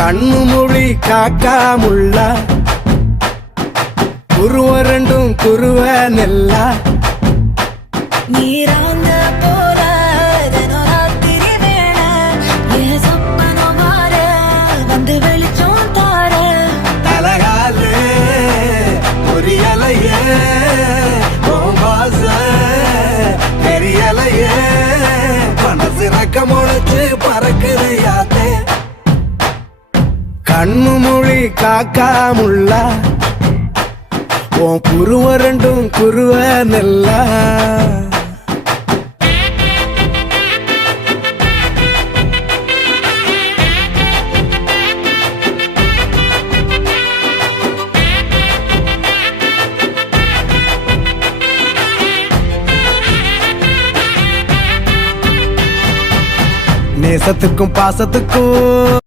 கண்ணு மொழி காக்காமுள்ள குருவ ரெண்டும் குருவ நெல்லா நீராங்க போல தினராத்திரி வேண என் சொப்பனம் மாற வந்து வெளிச்சம் தார தலகாலே பொரியலையே வாச பெரியலையே மனசு ரக்க முளைச்சு பறக்குது யாத்தே கண்ணு மொழி காக்காமுள்ள உன் குருவ ரெண்டும் குருவ நெல்லா நேசத்துக்கும் பாசத்துக்கும்